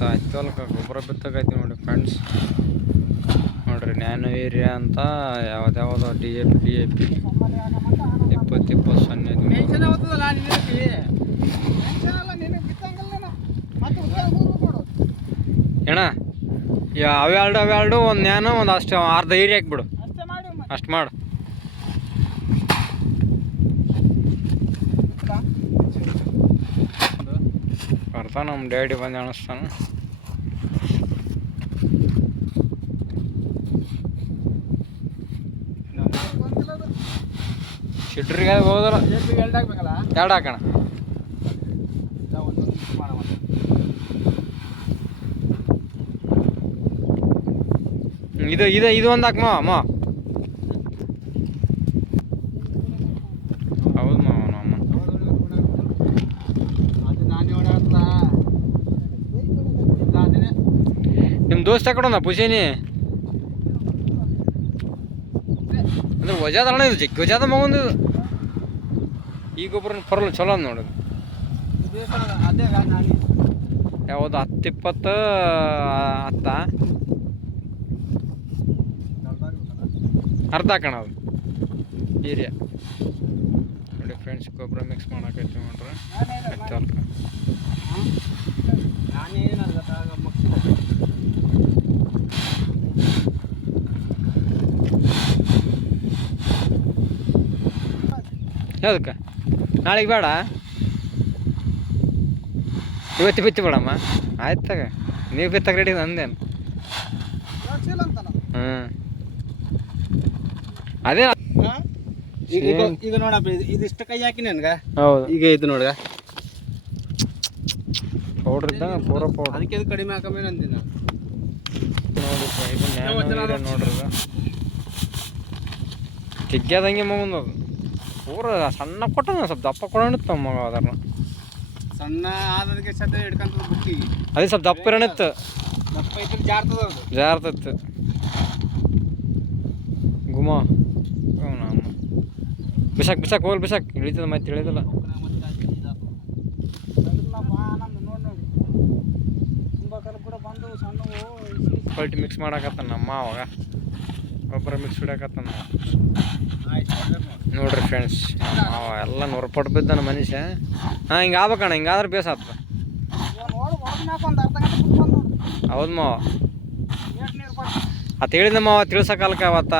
ಹತ್ತಲ್ಕ ಗೊಬ್ಬರ ಬಿತ್ತಕೈತಿ ನೋಡಿ ಫ್ರೆಂಡ್ಸ್. ನೋಡ್ರಿ ನ್ಯಾನೋ ಏರಿಯಾ ಅಂತ ಯಾವ್ದಾವ್ದು DAP 20 ಅಣ್ಣ ಅವೆರಡು ಒಂದು ನ್ಯಾನೋ ಒಂದು ಅಷ್ಟು ಅರ್ಧ ಏರಿಯಾ ಹಾಕ್ಬಿಡು. ಅಷ್ಟು ಮಾಡು. ಬರ್ತಾ ನಮ್ಮ ಡ್ಯಾಡಿ ಬಂದು ಅನಿಸ್ತಾನ. ಶಿಡ್ರಿಗೆ ಹೋದಲ್ಲ ಎರಡು ಹಾಕೋಣ. ಇದು ಒಂದು ಹಾಕಮ್ಮ ಅಮ್ಮ. ಹೌದು ಅಮ್ಮ. ನಿಮ್ಮ ದೋಸ್ತ ಹಾಕೊಡೋಣ ಪುಷೇನಿ ಅಂದ್ರೆ ವಜಾದ ಅಣ್ಣ. ಇದು ಜಗ್ಗಿ ವಜಾದ ಮಗೊಂದು. ಈ ಗೊಬ್ಬರ ಪರಲ್ಲ ಚಲೋ ಅದ ನೋಡೋದು. ಯಾವುದು 10-20 10 ಅರ್ಧ ಹಾಕೋಣ ಅದು ಏರಿಯಾ ನೋಡಿ ಫ್ರೆಂಡ್ಸ್. ಗೊಬ್ಬರ ಮಿಕ್ಸ್ ಮಾಡಕೈತಿ ನೋಡ್ರಿ. ಯಾವುದಕ್ಕೆ ನಾಳೆಗೆ ಬೇಡ, ಇವತ್ತು ಬಿತ್ತಿ ಬೇಡಮ್ಮ. ಆಯ್ತು ತಗ, ನೀವು ಬಿತ್ತಕ್ಕೆ ರೆಡಿ ಅಂದೇನು. ಅದೇ ಈಗ ನೋಡಪ್ಪ, ಇದಿಷ್ಟು ಕೈ ಹಾಕಿ ನನ್ಗ. ಹೌದು, ಈಗ ಇದು ನೋಡ್ಗ ಪೌಡ್ರ್ ಇದ್ದಂಗೆ ಪೂರ ಪೌಡ್ರ್. ಅದಕ್ಕೆ ಇದು ಕಡಿಮೆ ಹಾಕಮೇಲೆ ಅಂದಿನ ನೋಡಿಪ್ಪ. ಇದು ನೋಡ್ರಿ ಜಿಗ್ಗ್ಯಾದಂಗೆ ಮಗಂದು ಅದು ಪೂರ ಸಣ್ಣ ಕೊಟ್ಟದ. ಸ್ವಲ್ಪ ದಪ್ಪ ಕೊಡೋಣಿತ್ತು ಮಗ. ಅದನ್ನ ಸಣ್ಣ ಆದದಕ್ಕೆ ಸದ್ಯ ಹಿಡ್ಕೊಂತ ಬಿಟ್ಟು ಅದೇ ಸ್ವಲ್ಪ ದಪ್ಪ ಇರೋಣಿತ್ತು. ದಪ್ಪ ಇದ್ರೆ ಜಾರ್ತದ, ಜಾರ್ತತ್ತು ಗುಮ. ಬಿಸಾಕ್ ಹೋಗ್ಲಿ, ಬಿಸಾಕ್ ಇಳಿತದ. ಮತ್ತೆ ಇಳಿದಿಲ್ಲ. ಕ್ವಾಲಿಟಿ ಮಿಕ್ಸ್ ಮಾಡಾಕತ್ತಾನ ನಮ್ಮ ಅವಾಗ. ಗೊಬ್ಬರ ಮಿಕ್ಸ್ ಬಿಡಾಕತ್ತಾನ ನೋಡ್ರಿ ಫ್ರೆಂಡ್ಸ್. ಎಲ್ಲ ನೂರ್ಪಟ್ಟು ಬಿದ್ದಾನ ಮನುಷ್ಯ. ಹಿಂಗೆ ಆಗ್ಬೇಕಣ್ಣ. ಹಿಂಗಾದ್ರೆ ಬೇಸ್ ಆಗ್ತದ. ಹೌದು ಮಾವ, ಅತ್ ಹೇಳಿದ ಮಾವ ತಿಳ್ಸಕ್ಕಲ್ಕ ಅವತ್ತ.